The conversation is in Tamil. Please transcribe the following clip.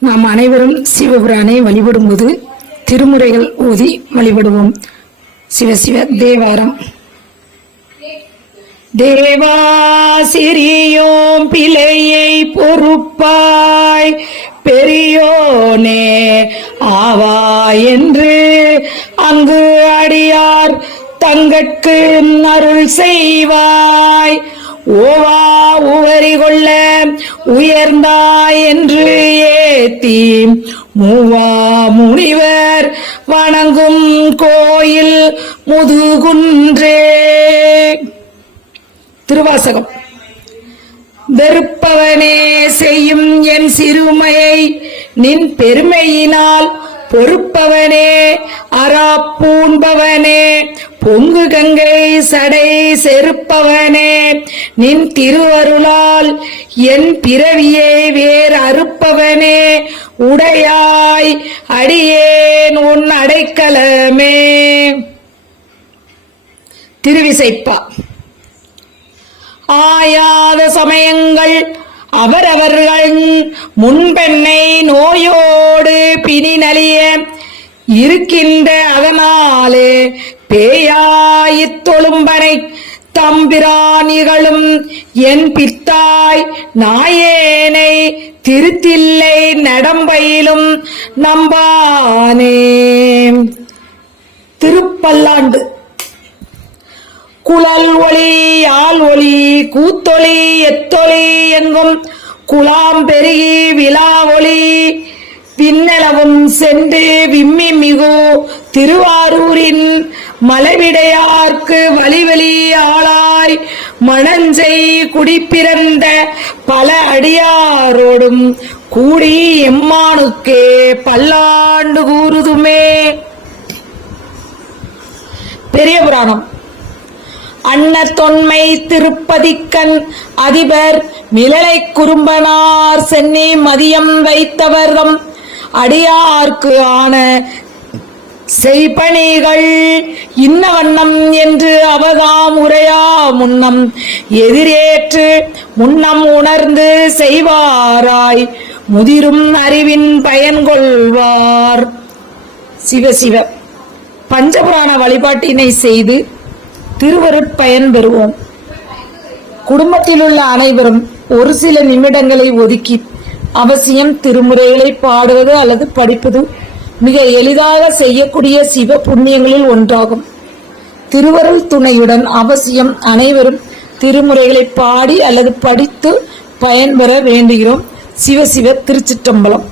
நாம் அனைவரும் சிவபுரானை வழிபடும்போது திருமுறைகள் ஓதி வழிபடுவோம். சிவ சிவ தேவாரம். தேவாசிரியோம் பிழையை பொறுப்பாய் பெரியோனே ஆவா என்று அங்கு அடியார் தங்கட்கு அருள் செய்வாய். ஓவா உவரி கொள்ள உயர்ந்தாய் என்று ஏத்தி மூவா முனிவர் வணங்கும் கோயில் முதுகுன்றே. திருவாசகம். வெறுப்பவனே செய்யும் என் சிறுமையை நின் பெருமையினால் பொறுப்பவனே அறாப்பூண்பவனே பொங்கு கங்கை சடை செருப்பவனே நின் திருவருளால் என் பிறவியை வேர் அறுப்பவனே உடையாய் அடியேன் உன் அடைக்கலமே. திருவிசைப்பா. ஆயாத சமயங்கள் அவரவர்கள் முன்பெண்ணை நோயோடு பிணி நலிய இருக்கின்ற அதனாலே பேயாயித் தொழும்பனை தம்பிராணிகளும் என் பித்தாய் நாயேனை திருத்தில்லை நடம்பையிலும் நம்பானே. திருப்பல்லாண்டு. குழல் ஒளி யாழ் ஒளி கூத்தொளி எத்தொளி எங்கும். குலாம் பெருகி விழா ஒளி விண்ணளவும் சென்று விம்மி மிகு. திருவாரூரின் மலைவிடையார்க்கு வழிவெளி ஆளாய் மணஞ்சை குடிப்பிறந்த பல அடியாரோடும் கூடி எம்மானுக்கே பல்லாண்டு கூறுதுமே. பெரிய புராணம். அன்ன தொன்மை திருப்பதிக்கண் அதிபர் மிளலை குறும்பனார் சென்னி மதியம் வைத்தவர்தம். அடியார்க்கு ஆன செய்பணிகள் இன்ன வண்ணம் என்று அவதாம் உரையா முன்னம். எதிரேற்று முன்னம் உணர்ந்து செய்வாராய். முதிரும் அறிவின் பயன் கொள்வார். சிவசிவ பஞ்சபுராண வழிபாட்டினை செய்து திருவருட்பயன் பெறுவோம். குடும்பத்தில் உள்ள அனைவரும் ஒரு சில நிமிடங்களை ஒதுக்கி அவசியம் திருமுறைகளை பாடுவது அல்லது படிப்பது மிக எளிதாக செய்யக்கூடிய சிவ புண்ணியங்களில் ஒன்றாகும். திருவருள் துணையுடன் அவசியம் அனைவரும் திருமுறைகளை பாடி அல்லது படித்து பயன்பெற வேண்டுகிறோம். சிவ சிவ திருச்சிற்றம்பலம்.